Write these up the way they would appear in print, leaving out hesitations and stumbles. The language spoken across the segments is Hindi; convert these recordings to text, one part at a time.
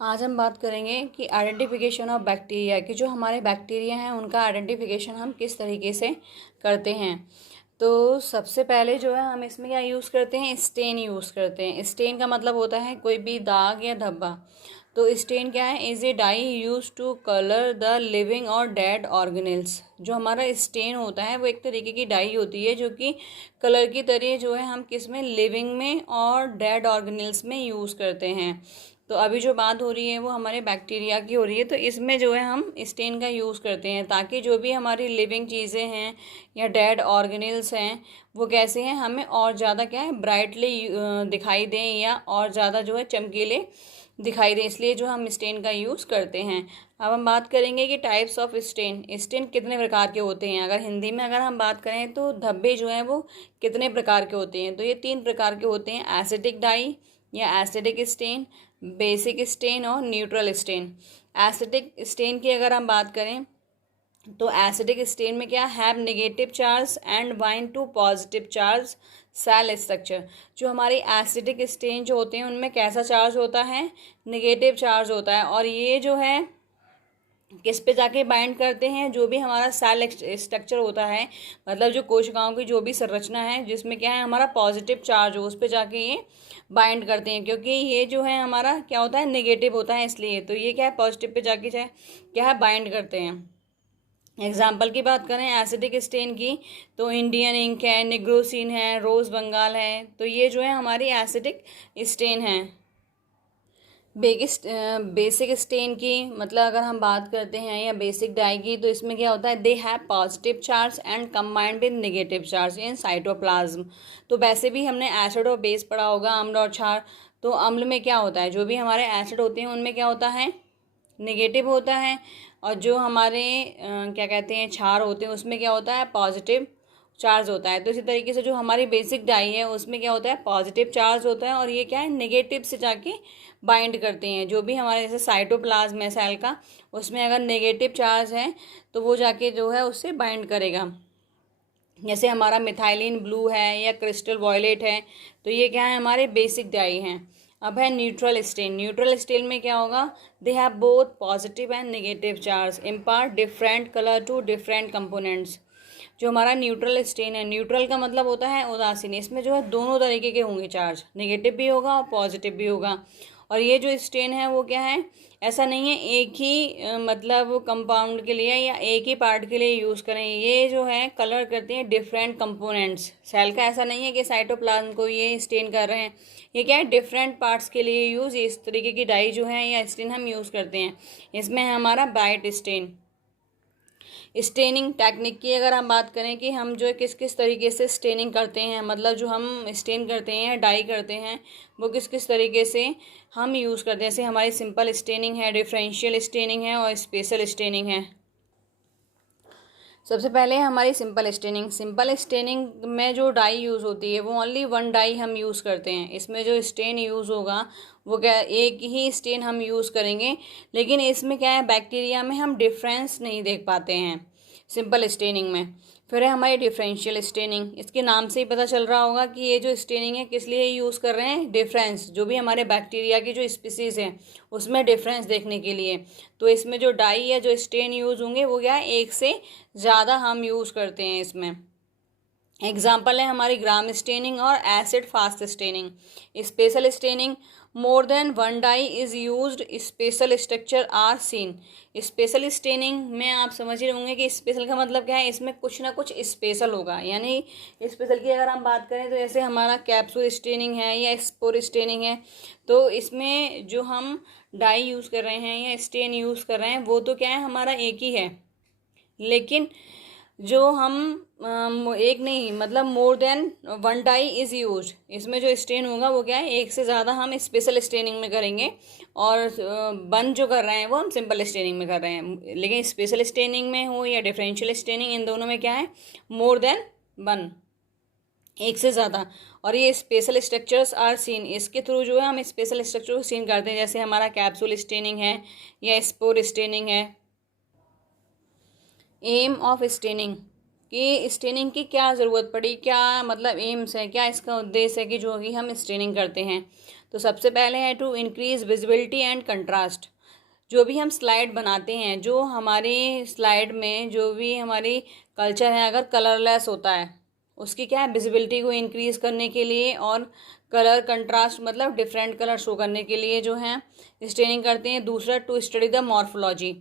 आज हम बात करेंगे कि आइडेंटिफिकेशन ऑफ बैक्टीरिया, कि जो हमारे बैक्टीरिया हैं उनका आइडेंटिफिकेशन हम किस तरीके से करते हैं। तो सबसे पहले जो है हम इसमें क्या यूज़ करते हैं, स्टेन यूज़ करते हैं। स्टेन का मतलब होता है कोई भी दाग या धब्बा। तो स्टेन क्या है, is a dye use to colour the living और डेड ऑर्गेनेल्स। जो हमारा स्टेन होता है वो एक तरीके की डाई होती है जो कि कलर की तरह जो है हम किस में, लिविंग में और डेड ऑर्गेनेल्स में यूज़ करते हैं। तो अभी जो बात हो रही है वो हमारे बैक्टीरिया की हो रही है। तो इसमें जो है हम स्टेन का यूज़ करते हैं ताकि जो भी हमारी लिविंग चीज़ें हैं या डेड ऑर्गेनेल्स हैं वो कैसे हैं, हमें और ज़्यादा क्या है, ब्राइटली दिखाई दें या और ज़्यादा जो है चमकीले दिखाई दें, इसलिए जो हम स्टेन का यूज़ करते हैं। अब हम बात करेंगे कि टाइप्स ऑफ स्टेन, स्टेन कितने प्रकार के होते हैं। अगर हिंदी में अगर हम बात करें तो धब्बे जो हैं वो कितने प्रकार के होते हैं। तो ये 3 प्रकार के होते हैं, एसिडिक डाई या एसिडिक स्टेन, बेसिक स्टेन और न्यूट्रल स्टेन। एसिडिक स्टेन की अगर हम बात करें तो एसिडिक स्टेन में क्या, have negative charge and bind to positive charge cell structure. जो हमारी एसिडिक स्टेन जो होते हैं उनमें कैसा चार्ज होता है, नेगेटिव चार्ज होता है, और ये जो है किस पे जाके बाइंड करते हैं, जो भी हमारा सेल स्ट्रक्चर होता है, मतलब जो कोशिकाओं की जो भी संरचना है जिसमें क्या है हमारा पॉजिटिव चार्ज हो, उस पे जाके ये बाइंड करते हैं। क्योंकि ये जो है हमारा क्या होता है, नेगेटिव होता है, इसलिए तो ये क्या है पॉजिटिव पे जाके चाहे क्या है बाइंड करते हैं। एग्जाम्पल की बात करें एसिडिक स्टेन की तो इंडियन इंक है, निग्रोसिन है, रोज़ बंगाल है। तो ये जो है हमारी एसिडिक स्टेन है। बेसिक स्टेन की मतलब अगर हम बात करते हैं या बेसिक डाई की, तो इसमें क्या होता है, they have positive charge and combined with negative charge in cytoplasm. तो वैसे भी हमने एसिड और बेस पढ़ा होगा, अम्ल और क्षार। तो अम्ल में क्या होता है, जो भी हमारे एसिड होते हैं उनमें क्या होता है, नेगेटिव होता है, और जो हमारे क्या कहते हैं क्षार होते हैं उसमें क्या होता है, पॉजिटिव चार्ज होता है। तो इसी तरीके से जो हमारी बेसिक डाई है उसमें क्या होता है, पॉजिटिव चार्ज होता है, और ये क्या है, नेगेटिव से जाके बाइंड करते हैं। जो भी हमारे जैसे साइटोप्लाज्म है सेल का, उसमें अगर नेगेटिव चार्ज है तो वो जाके जो है उससे बाइंड करेगा। जैसे हमारा मिथाइलिन ब्लू है या क्रिस्टल वॉयलेट है, तो ये क्या है, हमारे बेसिक डाई हैं। अब है न्यूट्रल स्टेन। न्यूट्रल स्टेन में क्या होगा, they have both positive and negative charge, impart different colour to different components. जो हमारा न्यूट्रल स्टेन है, न्यूट्रल का मतलब होता है उदासीन, इसमें जो है दोनों तरीके के होंगे चार्ज, नेगेटिव भी होगा और पॉजिटिव भी होगा। और ये जो स्टेन है वो क्या है, ऐसा नहीं है एक ही मतलब कंपाउंड के लिए या एक ही पार्ट के लिए यूज़ करें। ये जो है कलर करते हैं डिफरेंट कंपोनेंट्स सेल का। ऐसा नहीं है कि साइटोप्लाज्म को ये स्टेन कर रहे हैं, ये क्या है डिफरेंट पार्ट्स के लिए यूज़, इस तरीके की डाई जो है या स्टेन हम यूज़ करते हैं। इसमें है हमारा ब्राइट स्टेन। स्टेनिंग टेक्निक की अगर हम बात करें कि हम जो किस किस तरीके से स्टेनिंग करते हैं, मतलब जो हम स्टेन करते हैं, डाई करते हैं, वो किस किस तरीके से हम यूज़ करते हैं। जैसे हमारी सिंपल स्टेनिंग है, डिफरेंशियल स्टेनिंग है और स्पेशल स्टेनिंग है। सबसे पहले हमारी सिंपल स्टेनिंग। सिंपल स्टेनिंग में जो डाई यूज़ होती है वो ओनली वन डाई हम यूज़ करते हैं। इसमें जो स्टेन यूज़ होगा वो क्या, एक ही स्टेन हम यूज़ करेंगे, लेकिन इसमें क्या है, बैक्टीरिया में हम डिफरेंस नहीं देख पाते हैं सिंपल स्टेनिंग में। फिर है हमारी डिफरेंशियल स्टेनिंग। इसके नाम से ही पता चल रहा होगा कि ये जो स्टेनिंग है किस लिए यूज़ कर रहे हैं, डिफरेंस, जो भी हमारे बैक्टीरिया की जो स्पीसीज़ है उसमें डिफरेंस देखने के लिए। तो इसमें जो डाई या जो स्टेन यूज़ होंगे वो क्या है, एक से ज़्यादा हम यूज़ करते हैं इसमें। एग्जाम्पल है हमारी ग्राम स्टेनिंग और acid fast staining. Special staining, more than one dye is used, special structure are seen. Special staining में आप समझ ही होंगे कि स्पेशल का मतलब क्या है, इसमें कुछ ना कुछ स्पेशल होगा। यानी स्पेशल की अगर हम बात करें तो जैसे हमारा कैप्सूल स्टेनिंग है या स्पोर स्टेनिंग है, तो इसमें जो हम डाई यूज़ कर रहे हैं या स्टेन यूज़ कर रहे हैं वो तो क्या है, हमारा एक ही है, लेकिन जो हम एक नहीं, मतलब more than one dye is use, इसमें जो स्टेन होगा वो क्या है, एक से ज़्यादा हम स्पेशल स्टेनिंग में करेंगे, और वन जो कर रहे हैं वो हम सिंपल स्टेनिंग में कर रहे हैं। लेकिन स्पेशल स्टेनिंग में हो या डिफरेंशियल स्टेनिंग, इन दोनों में क्या है, मोर देन वन, एक से ज़्यादा। और ये स्पेशल स्ट्रक्चर्स आर सीन, इसके थ्रू जो है हम स्पेशल स्ट्रक्चर को सीन करते हैं। जैसे हमारा कैप्सूल स्टेनिंग है या स्पोर स्टेनिंग है। एम ऑफ स्टेनिंग, कि स्टेनिंग की क्या ज़रूरत पड़ी, क्या मतलब एम्स है, क्या इसका उद्देश्य है कि जो कि हम स्टेनिंग करते हैं। तो सबसे पहले है to increase visibility and contrast. जो भी हम स्लाइड बनाते हैं, जो हमारी स्लाइड में जो भी हमारी कल्चर है अगर कलरलेस होता है, उसकी क्या है विजिबिलिटी को इंक्रीज़ करने के लिए और कलर कंट्रास्ट मतलब डिफरेंट कलर शो करने के लिए जो है स्टेनिंग करते हैं। दूसरा to study the morphology.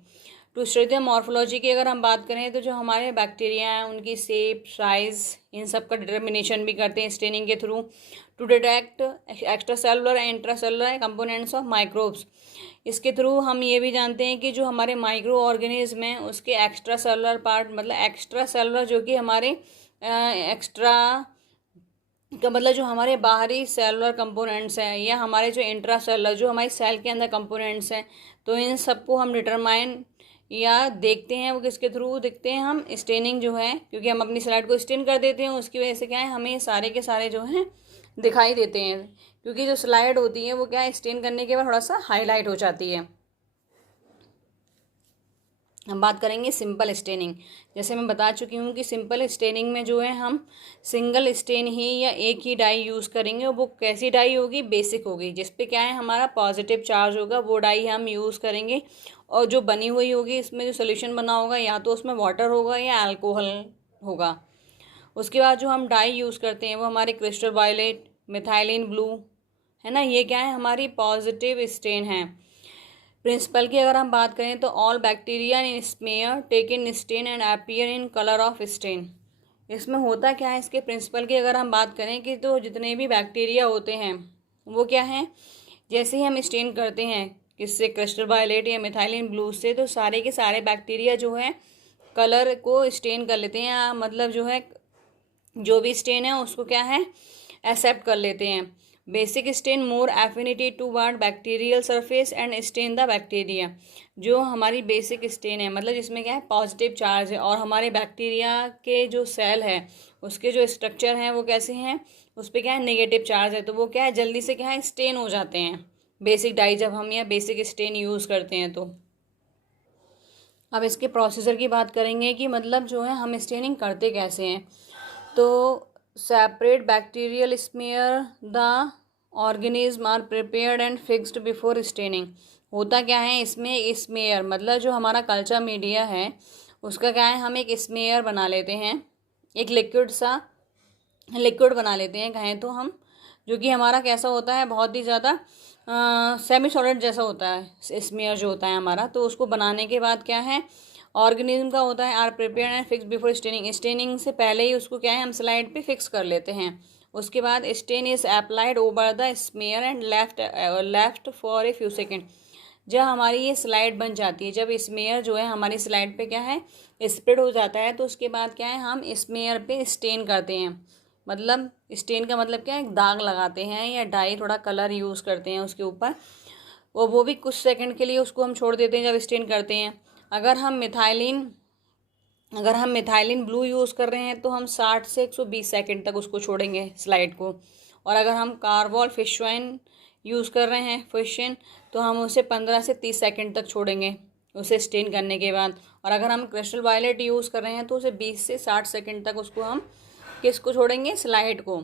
To study the morphology की अगर हम बात करें तो जो हमारे बैक्टीरिया हैं उनकी शेप, साइज, इन सब का डिटर्मिनेशन भी करते हैं स्टेनिंग के through. To detect extracellular and intracellular components of microbes. इसके थ्रू हम ये भी जानते हैं कि जो हमारे माइक्रो ऑर्गेनिज्म हैं उसके एक्स्ट्रा सेलुलर पार्ट मतलब एक्स्ट्रा सेलुलर जो कि हमारे एक्स्ट्रा का मतलब जो हमारे बाहरी सेलुलर कंपोनेंट्स हैं या हमारे जो इंट्रा सेलुलर जो हमारी सेल के अंदर कंपोनेंट्स हैं, तो इन सबको हम डिटरमाइन या देखते हैं। वो किसके थ्रू देखते हैं हम स्टेनिंग जो है, क्योंकि हम अपनी स्लाइड को स्टेन कर देते हैं, उसकी वजह से क्या है हमें सारे के सारे जो हैं दिखाई देते हैं, क्योंकि जो स्लाइड होती है वो क्या है स्टेन करने के बाद थोड़ा सा हाईलाइट हो जाती है। हम बात करेंगे सिंपल स्टेनिंग। जैसे मैं बता चुकी हूँ कि सिंपल स्टेनिंग में जो है हम सिंगल स्टेन ही या एक ही डाई यूज़ करेंगे। वो कैसी डाई होगी? बेसिक होगी, जिस पे क्या है हमारा पॉजिटिव चार्ज होगा, वो डाई हम यूज़ करेंगे। और जो बनी हुई होगी इसमें जो सोल्यूशन बना होगा या तो उसमें वाटर होगा या अल्कोहल होगा। उसके बाद जो हम डाई यूज़ करते हैं वो हमारे क्रिस्टल वायलेट, मिथाइलिन ब्लू है ना, ये क्या है हमारी पॉजिटिव स्टेन है। प्रिंसिपल की अगर हम बात करें तो all bacteria in smear take in stain and appear in colour of stain. इसमें होता क्या है, इसके प्रिंसिपल की अगर हम बात करें कि तो जितने भी बैक्टीरिया होते हैं वो क्या है, जैसे ही हम स्टेन करते हैं किससे, क्रिस्टल वायलेट या मिथाइलिन ब्लू से, तो सारे के सारे बैक्टीरिया जो है कलर को स्टेन कर लेते हैं, मतलब जो है जो भी स्टेन है उसको क्या है एक्सेप्ट कर लेते हैं। Basic stain more affinity toward bacterial surface and stain the bacteria. जो हमारी बेसिक स्टेन है मतलब जिसमें क्या है पॉजिटिव चार्ज है, और हमारे बैक्टीरिया के जो सेल है उसके जो स्ट्रक्चर हैं वो कैसे हैं, उस पर क्या है नेगेटिव चार्ज है, तो वो क्या है जल्दी से क्या है स्टेन हो जाते हैं बेसिक डाई जब हम या बेसिक स्टेन यूज़ करते हैं। तो अब इसके प्रोसीजर की बात करेंगे कि मतलब जो है हम स्टेनिंग करते कैसे हैं। तो separate bacterial smear the organism are prepared and fixed before staining. होता क्या है इसमें स्मेयर मतलब जो हमारा कल्चर मीडिया है उसका क्या है हम एक स्मेयर बना लेते हैं, एक लिक्विड बना लेते हैं कहें तो हम, जो कि हमारा कैसा होता है बहुत ही ज़्यादा सेमी सॉलिड जैसा होता है स्मेयर जो होता है हमारा। तो उसको बनाने के बाद क्या है ऑर्गेनिज्म का होता है are prepare and fix before staining. Staining से पहले ही उसको क्या है हम स्लाइड पे फिक्स कर लेते हैं। उसके बाद stain is applied over the smear and left for a few second. जब हमारी ये स्लाइड बन जाती है, जब स्मेयर जो है हमारी स्लाइड पे क्या है स्प्रेड हो जाता है, तो उसके बाद क्या है हम स्मेयर पे स्टेन करते हैं। मतलब स्टेन का मतलब क्या है दाग लगाते हैं या डाई थोड़ा कलर यूज़ करते हैं उसके ऊपर, वो भी कुछ सेकंड के लिए उसको हम छोड़ देते हैं जब स्टेन करते हैं। अगर हम मिथाइलिन ब्लू यूज़ कर रहे हैं तो हम 60 से 120 सेकंड तक उसको छोड़ेंगे स्लाइड को। और अगर हम कार्बोल फिशवाइन यूज़ कर रहे हैं फिशन, तो हम उसे 15 से 30 सेकंड तक छोड़ेंगे उसे स्टेन करने के बाद। और अगर हम क्रिस्टल वायलेट यूज़ कर रहे हैं तो उसे 20 से 60 सेकंड तक उसको हम किसको छोड़ेंगे स्लाइड को।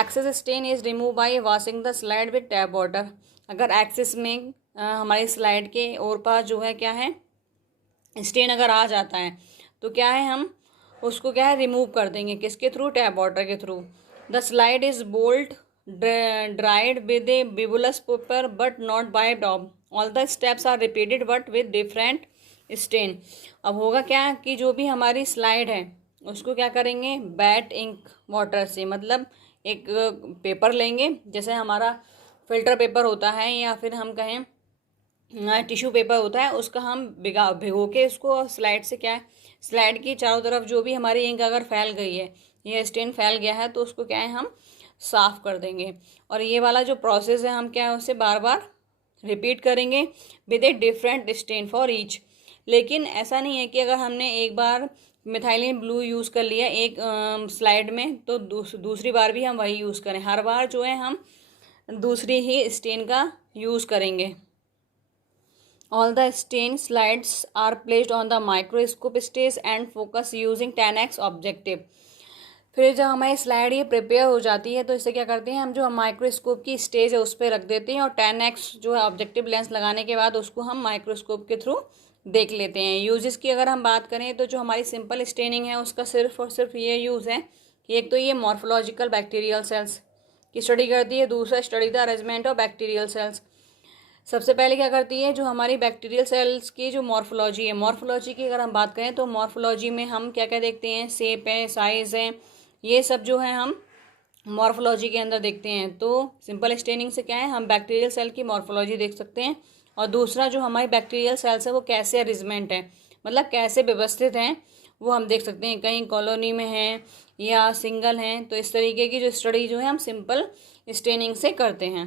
Excess stain is remove by washing the slide with tap water. अगर एक्सेस में हमारी स्लाइड के और पास जो है क्या है स्टेन अगर आ जाता है तो क्या है हम उसको क्या है रिमूव कर देंगे किसके थ्रू, टैप वाटर के through. The slide is blot dried with a bibulous paper but not by daub. All the steps are repeated but with different stain. अब होगा क्या कि जो भी हमारी स्लाइड है उसको क्या करेंगे बैट इंक वाटर से, मतलब एक पेपर लेंगे जैसे हमारा फिल्टर पेपर होता है या फिर हम कहें टिश्यू पेपर होता है, उसका हम भिगो के इसको स्लाइड से क्या है स्लाइड की चारों तरफ जो भी हमारी इंक अगर फैल गई है या स्टेन फैल गया है तो उसको क्या है हम साफ़ कर देंगे। और ये वाला जो प्रोसेस है हम क्या है उसे बार बार रिपीट करेंगे with a different stand for each. लेकिन ऐसा नहीं है कि अगर हमने एक बार मिथाइलिन ब्लू यूज़ कर लिया एक स्लाइड में तो दूसरी बार भी हम वही यूज़ करें। हर बार जो है हम दूसरी ही स्टेन का यूज़ करेंगे। All the stain slides are placed on the microscope stage and focus using 10x objective। फिर जब हमारी स्लाइड ये प्रिपेयर हो जाती है तो इससे क्या करते हैं हम, जो माइक्रोस्कोप की स्टेज है उस पर रख देते हैं और 10x जो है ऑब्जेक्टिव लेंस लगाने के बाद उसको हम माइक्रोस्कोप के थ्रू देख लेते हैं। यूजेस की अगर हम बात करें तो जो हमारी सिंपल स्टेनिंग है उसका सिर्फ और सिर्फ ये यूज़ है कि एक तो ये मॉर्फोलॉजिकल बैक्टीरियल सेल्स की स्टडी करती है, दूसरा study the arrangement of bacterial cells. सबसे पहले क्या करती है, जो हमारी बैक्टीरियल सेल्स की जो मॉर्फोलॉजी है, मॉर्फोलॉजी की अगर हम बात करें तो मॉर्फोलॉजी में हम क्या क्या देखते हैं, शेप है, साइज़ है, ये सब जो है हम मॉर्फोलॉजी के अंदर देखते हैं। तो सिंपल स्टेनिंग से क्या है, हम बैक्टीरियल सेल की मॉर्फोलॉजी देख सकते हैं। और दूसरा जो हमारी बैक्टीरियल सेल्स है वो कैसे अरेंजमेंट है, मतलब कैसे व्यवस्थित हैं, वो हम देख सकते हैं, कहीं कॉलोनी में हैं या सिंगल हैं। तो इस तरीके की जो स्टडी जो है हम सिंपल स्टेनिंग से करते हैं।